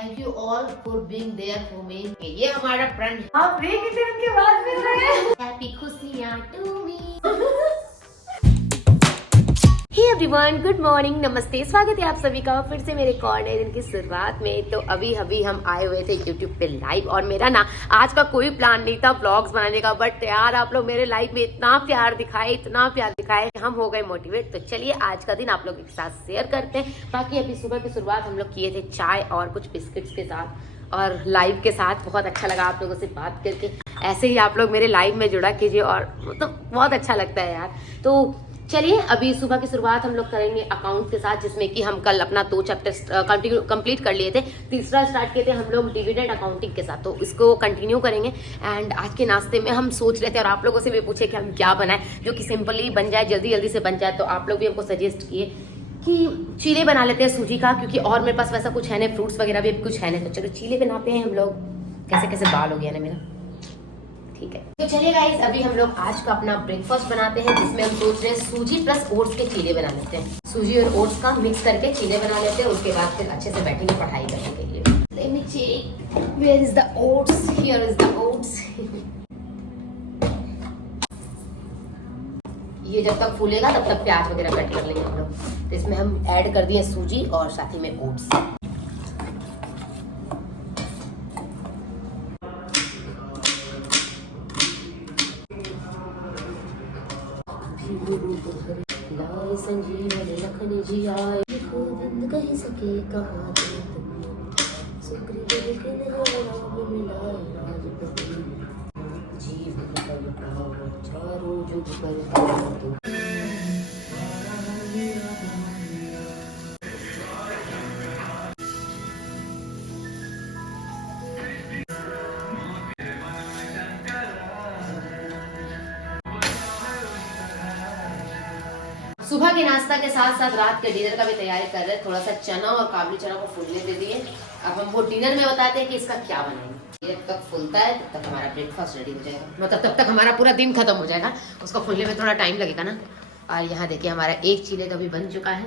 Thank you all for being there for me. ये हमारा प्रण आप वे कितने दिन के बाद मिल रहे हैं। हैप्पी खुशियाँ to me. Hey everyone, good morning, नमस्ते, स्वागत है आप सभी का फिर से मेरे एक और नए दिन की शुरुआत में। तो अभी हम आए हुए थे यूट्यूब पे लाइव और मेरा ना आज का कोई प्लान नहीं था व्लॉग्स बनाने का, बट यार आप लोग मेरे लाइव में इतना प्यार दिखाए हम हो गए मोटिवेट। तो चलिए आज का दिन आप लोगों के साथ शेयर करते हैं। बाकी अभी सुबह की शुरुआत हम लोग किए थे चाय और कुछ बिस्किट्स के साथ और लाइव के साथ। बहुत अच्छा लगा आप लोगों से बात करके। ऐसे ही आप लोग मेरे लाइव में जुड़ा कीजिए और मतलब बहुत अच्छा लगता है यार। तो चलिए अभी सुबह की शुरुआत हम लोग करेंगे अकाउंट के साथ, जिसमें कि हम कल अपना 2 चैप्टर कंप्लीट कर लिए थे। तीसरा स्टार्ट किए थे हम लोग डिविडेंड अकाउंटिंग के साथ, तो इसको कंटिन्यू करेंगे। एंड आज के नाश्ते में हम सोच रहे थे और आप लोगों से भी पूछे कि हम क्या बनाएं जो कि सिंपली बन जाए, जल्दी से बन जाए। तो आप लोग भी हमको सजेस्ट किए कि चीले बना लेते हैं सूजी का, क्योंकि और मेरे पास वैसा कुछ है नहीं, फ्रूट्स वगैरह भी कुछ है नहीं। तो चलो चीले बनाते हैं हम लोग। कैसे बाल हो गया ना मेरा, ठीक है। तो चलिए गाइस अभी हम लोग आज का अपना ब्रेकफास्ट बनाते हैं, जिसमें हम सोच रहे हैं सूजी प्लस ओट्स के चीले बना लेते हैं। सूजी और ओट्स का मिक्स करके चीले बना लेते हैं, उसके बाद फिर अच्छे से बैठेंगे पढ़ाई करने के लिए। Let me check where is the oats? Here is the oats. ये जब तक फूलेगा तब तक प्याज वगैरह कट कर लेंगे हम लोग। तो इसमें हम ऐड कर दिए सूजी और साथ ही में ओट्स। लाए संजीवन लखन जी आए, गोविंद कह सके कहाँ सुग्रीव लिखन राम मिलाए राजपति, जीवन कल पावन चारों जुग पर। सुबह के नाश्ता के साथ साथ रात के डिनर का भी तैयारी कर रहे हैं। थोड़ा सा चना और काबुली चना को फूलने दे दिए। अब हम वो डिनर में बताते हैं कि इसका क्या बनाएंगे। जब तक फूलता है तब तक हमारा ब्रेकफास्ट रेडी हो जाएगा, मतलब तब तक हमारा पूरा दिन खत्म हो जाएगा। उसको फूलने में थोड़ा टाइम लगेगा ना। और यहाँ देखिए हमारा एक चीले तो अभी बन चुका है।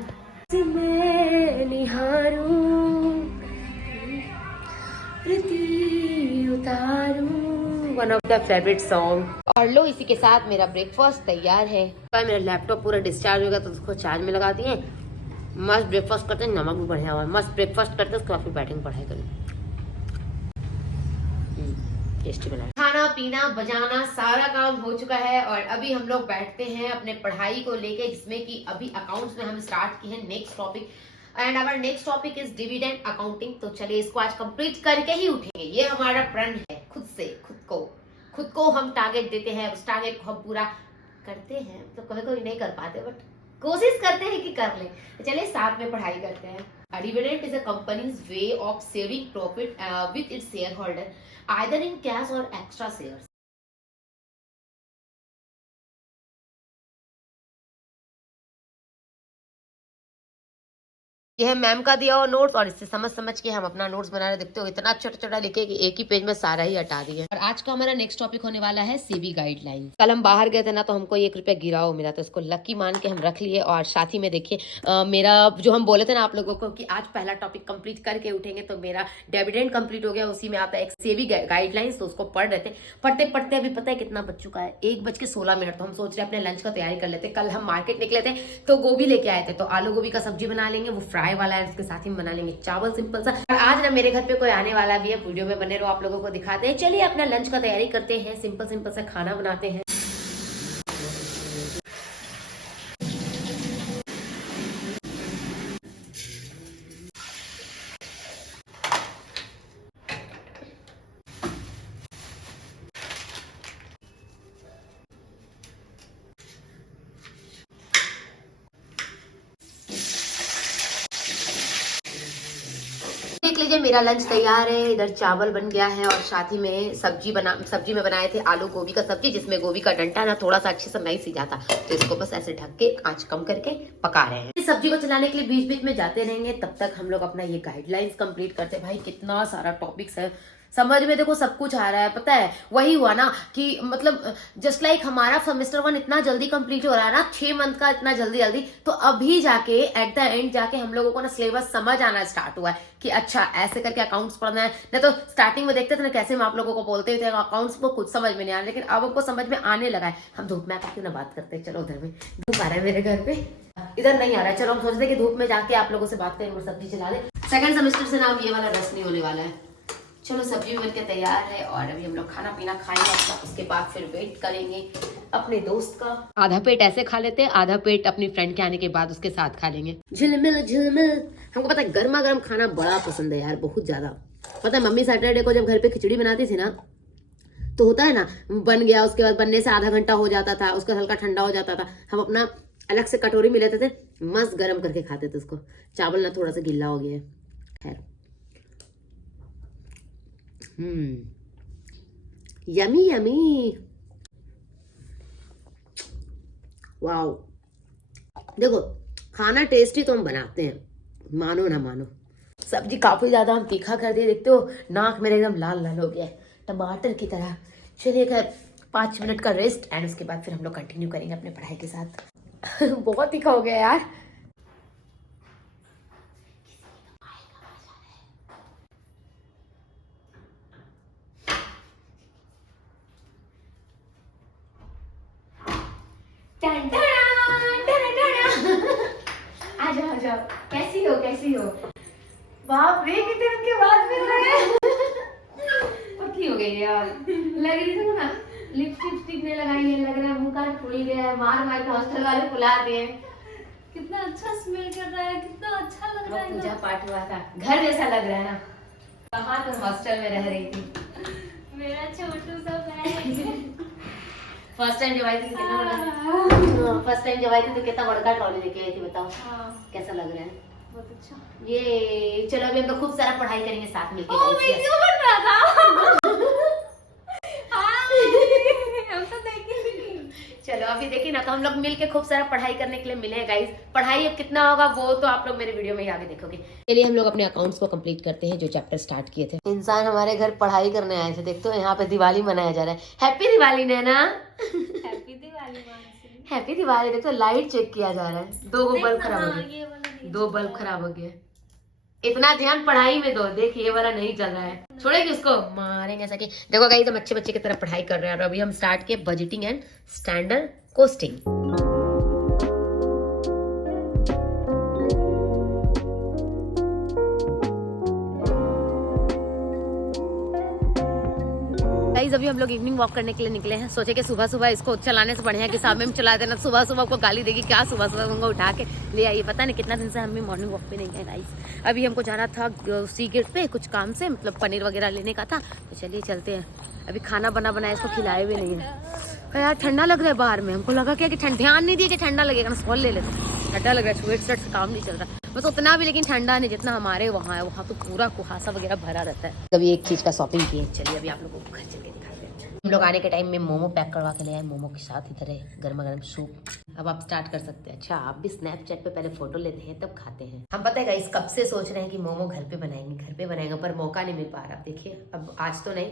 One of the favourite song. और लो इसी के साथ मेरा ब्रेकफास्ट तैयार है। मेरा लैपटॉप पूरा डिस्चार्ज हो गया तो उसको चार्ज में लगा दिए। मस्त ब्रेकफास्ट करते हैं, नमक भी बढ़िया हुआ। मस्त ब्रेकफास्ट करते हैं, उसके बाद फिर बैठेंगे पढ़ाई करें। टेस्टी बना। खाना पीना बजाना सारा काम हो चुका है और अभी हम लोग बैठते हैं अपने पढ़ाई को लेके, जिसमें कि अभी अकाउंट्स में हम स्टार्ट किए हैं next topic. And our next topic is dividend accounting. तो चलिए इसको आज कंप्लीट करके ही उठेंगे। ये हमारा प्रण है, खुद को हम टारगेट देते हैं। उस टारगेट को हम पूरा करते हैं, तो कभी नहीं कर पाते, बट कोशिश करते हैं कि कर ले। तो चलिए साथ में पढ़ाई करते हैं। Dividend is a companies way of saving profit with its share holder either in cash और एक्स्ट्रा शेयर्स। ये है मैम का दिया हुआ नोट्स और इससे समझ के हम अपना नोट्स बना रहे। देखते हो इतना छोटा लिखे कि एक ही पेज में सारा ही हटा दिए। और आज का हमारा नेक्स्ट टॉपिक होने वाला है सेबी गाइडलाइन। कल हम बाहर गए थे ना, तो हमको 1 रुपया गिरा हो मिला, तो इसको लकी मान के हम रख लिए। और साथ ही में देखिए मेरा जो हम बोले थे ना आप लोगों को कि आज पहला टॉपिक कंप्लीट करके उठेंगे, तो मेरा डिविडेंड कंप्लीट हो गया। उसी में आता है एक सेबी गाइडलाइंस, तो उसको पढ़ रहे थे। पढ़ते अभी पता है कितना बज चुका है, 1:16। तो हम सोच रहे अपने लंच का तैयारी कर लेते। कल हम मार्केट निकले थे तो गोभी लेके आए थे, तो आलू गोभी का सब्जी बना लेंगे, वो फ्राई वाला है। उसके साथ ही बना लेंगे चावल सिंपल सा। और आज ना मेरे घर पे कोई आने वाला भी है, वीडियो में बने रहो, आप लोगों को दिखाते हैं। चलिए अपना लंच का तैयारी करते हैं, सिंपल सा खाना बनाते हैं। देख लीजिए मेरा लंच तैयार है। इधर चावल बन गया है और साथ ही में सब्जी में बनाए थे आलू गोभी का सब्जी, जिसमें गोभी का डंटा ना थोड़ा सा अच्छे से नहीं सीजा था, तो इसको बस ऐसे ढक के आंच कम करके पका रहे हैं। इस सब्जी को चलाने के लिए बीच में जाते रहेंगे। तब तक हम लोग अपना ये गाइडलाइंस कंप्लीट करते हैं। भाई कितना सारा टॉपिक्स है, समझ में देखो सब कुछ आ रहा है। पता है वही हुआ ना कि मतलब जस्ट लाइक हमारा सेमेस्टर 1 इतना जल्दी कंप्लीट हो रहा है ना, 6 मंथ का इतना जल्दी जल्दी, तो अभी जाके एट द एंड जाके हम लोगों को ना सिलेबस समझ आना स्टार्ट हुआ है कि अच्छा ऐसे करके अकाउंट्स पढ़ना है। नहीं तो स्टार्टिंग में देखते थे ना कैसे हम आप लोगों को बोलते थे अकाउंट्स को कुछ समझ में नहीं आ रहा, लेकिन अब हमको समझ में आने लगा है। हम धूप में आकर क्यों ना बात करते हैं। चलो उधर में धूप आ रहा है मेरे घर पे, इधर नहीं आ रहा है। चलो हम सोचते कि धूप में जाके आप लोगों से बात करें और सब्जी चला दे। सेकंड सेमेस्टर से ना ये वाला रस नहीं होने वाला है। चलो सब्जी बनके तैयार है और अभी हम लोग खाना पीना खाएंगे अपना, उसके बाद फिर वेट करेंगे अपने दोस्त का। आधा पेट ऐसे खा लेते हैं, आधा पेट अपनी फ्रेंड के आने के बाद उसके साथ खा लेंगे। झिलमिल झिलमिल। हमको पता है गर्मा गर्म खाना बड़ा पसंद है यार, बहुत ज्यादा। पता है मम्मी सैटरडे को जब घर पे खिचड़ी बनाती थी ना, तो होता है ना बन गया, उसके बाद बनने से आधा घंटा हो जाता था, उसका हल्का ठंडा हो जाता था, हम अपना अलग से कटोरी में लेते थे, मस्त गर्म करके खाते थे उसको। चावल ना थोड़ा सा गिल्ला हो गया है, खैर। Yummy yummy. वाओ। देखो खाना टेस्टी तो हम बनाते हैं, मानो ना मानो। सब्जी काफी ज्यादा हम तीखा कर दिए, देखते हो नाक मेरे एकदम लाल लाल हो गया है टमाटर की तरह। चलिए खैर 5 मिनट का रेस्ट एंड उसके बाद फिर हम लोग कंटिन्यू करेंगे अपने पढ़ाई के साथ। बहुत तीखा हो गया यार। आ जाओ आ जाओ। कैसी हो कैसी हो? बाप रे कितने दिन के बाद मिल रहे हैं। पक्की हो गई यार, लग रही थी ना लिपस्टिक ने लगाई है, लग रहा है मुंह कान फूल गया है, मार मार के हॉस्टल वाले फुला दिए। कितना अच्छा स्मेल कर रहा है, कितना अच्छा लग रहा है। पूजा पाठ हुआ था, घर जैसा लग रहा है ना। कहाँ तुम हॉस्टल में रह रही थी? मेरा छोटू सब है। फर्स्ट टाइम जब आई थी कितना बड़ा, फर्स्ट टाइम जब आई थी तो कितना बड़का ट्रॉली लेके आई थी, बताओ कैसा लग रहा है? बहुत अच्छा। ये चलो अभी हम लोग खूब सारा पढ़ाई करेंगे साथ मिलके। वीडियो बन रहा था। हम तो देखे भी नहीं। चलो अभी देखिए ना, तो हम लोग मिलके खूब सारा पढ़ाई करने के लिए मिले हैं गाइस। पढ़ाई अब कितना होगा वो तो आप लोग मेरे वीडियो में ही आगे देखोगे। चलिए हम लोग अपने अकाउंट्स को कंप्लीट करते हैं जो चैप्टर स्टार्ट किए थे। इंसान हमारे घर पढ़ाई करने आए थे, देखते हो यहाँ पे दिवाली मनाया जा रहा है। हैप्पी दिवाली नैना। हैप्पी दिवाली मानसी। हैप्पी दिवाली। देखो लाइट चेक किया जा रहा है, 2 बल्ब खराब हो गए, 2 बल्ब खराब हो गए। इतना ध्यान पढ़ाई में दो, देख ये वाला नहीं चल रहा है, छोड़ेगी उसको मारेंगे ऐसा कि। देखो गाइस हम अच्छे बच्चे की तरह पढ़ाई कर रहे हैं और अभी हम स्टार्ट किए budgeting and standard costing. Guys अभी हम लोग इवनिंग वॉक करने के लिए निकले हैं। सोचे कि सुबह सुबह इसको चलाने से बढ़िया कि शाम में चला देना, सुबह सुबह को गाली देगी क्या सुबह सुबह हमको उठा के ले आई। पता नहीं कितना दिन से हम मॉर्निंग वॉक पे नहीं गए गाइस। अभी हमको जाना था सी गेट पे कुछ काम से, मतलब पनीर वगैरह लेने का था, तो चलिए चलते हैं। अभी खाना बनाया इसको खिलाए भी नहीं है यार, ठंडा लग रहा है बाहर में। हमको लगा क्या कि ध्यान नहीं दिया कि ठंडा लगेगा ना, सॉल ले लेते। ठंडा लग रहा है, स्वेट शर्ट से काम नहीं चल रहा, बस उतना भी, लेकिन ठंडा नहीं जितना हमारे वहाँ है। वहाँ तो पूरा कुहासा वगैरह भरा रहता है। कभी एक चीज का शॉपिंग किए। चलिए अभी आप लोगों को घर चल के दिखाते हैं। हम लोग आने के टाइम में मोमो पैक करवा के ले आए, मोमो के साथ इधर है गर्मा गर्म सूप। अब आप स्टार्ट कर सकते हैं। अच्छा आप भी स्नैपचैट पे पहले फोटो लेते हैं तब खाते हैं। हम पता है गाइस कब से सोच रहे हैं कि मोमो घर पे बनाएंगे, पर मौका नहीं मिल पा रहा। अब देखिए, अब आज तो नहीं,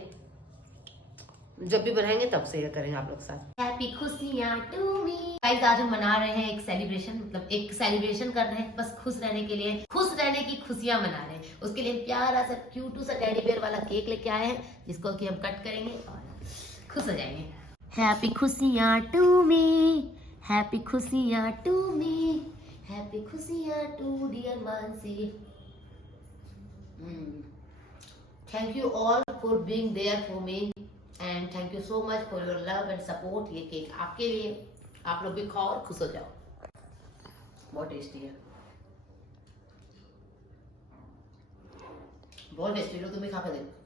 जब भी बनाएंगे तब से करेंगे आप लोग साथ। हैप्पी खुशियां टू मी। गाइस आज हम मना रहे हैं एक सेलिब्रेशन, मतलब एक सेलिब्रेशन कर रहे हैं बस खुश रहने के लिए, खुश रहने की खुशियां मना रहे हैं। उसके लिए प्यारा सा क्यूट सा टेडी बेयर वाला केक लेके आए हैं, जिसको कि हम कट करेंगे और खुश हो जाएंगे। हैप्पी खुशियां टू मी, हैप्पी खुशियां टू मी, हैप्पी खुशियां to dear Mansi. Thank you all for being there for me and thank you so much for your love and support. ये केक आपके लिए, आप लोग भी खाओ और खुश हो जाओ। बहुत टेस्टी है, बहुत टेस्टी। लो तुम्हें खा के देखो।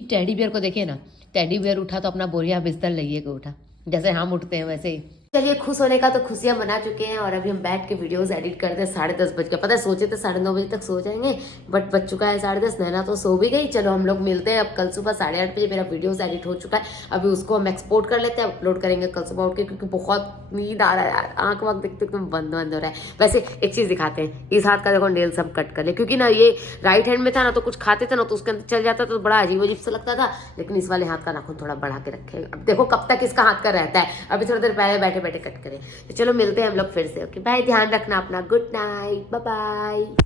टेडी बियर को देखिए ना, टेडी बियर उठा तो अपना बोरिया बिस्तर लइए को उठा, जैसे हम उठते हैं वैसे ही चलिए, खुश होने का तो खुशियां मना चुके हैं और अभी हम बैठ के वीडियोस एडिट करते हैं। 10:30 बज गए, पता है सोचे थे 9:30 बजे तक सो जाएंगे, बट बज चुका है 10:30। नैना तो सो भी गई। चलो हम लोग मिलते हैं अब कल सुबह 8:30 बजे। मेरा वीडियोस एडिट हो चुका है, अभी उसको हम एक्सपोर्ट कर लेते हैं, अपलोड करेंगे कल सुबह उठ के, क्योंकि बहुत नींद आ रहा है यार। आंख वाँख देखते एकदम बंद हो रहा है। वैसे एक चीज दिखाते हैं, इस हाथ का देखो नेल्स हम कट कर ले, क्योंकि ना ये राइट हैंड में था ना, तो कुछ खाते थे ना तो उसके अंदर चल जाता तो बड़ा अजीब अजीब सा लगता था, लेकिन इस वाले हाथ का नाखून थोड़ा बढ़ा के रखे। अब देखो कब तक इसका हाथ का रहता है, अभी थोड़ी देर पहले बैठे बैठे कट करें। तो चलो मिलते हैं हम लोग फिर से। ओके बाय, ध्यान रखना अपना। Good night, bye bye.